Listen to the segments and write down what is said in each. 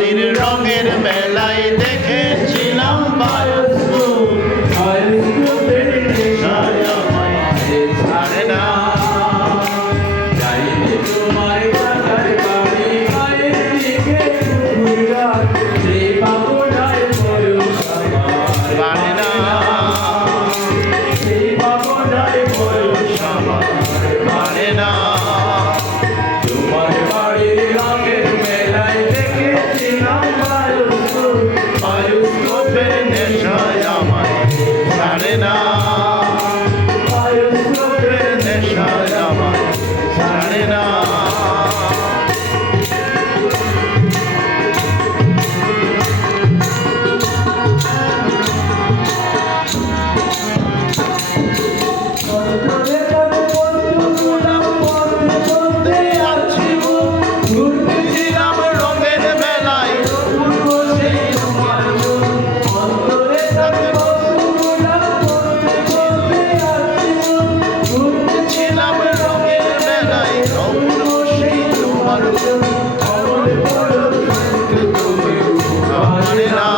শাড়ির রঙের মেলায় দেখেছিলাম বায়ু জানে না না।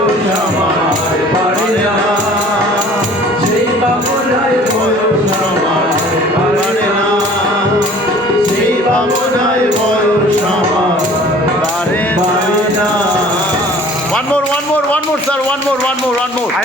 one more, one more, one more.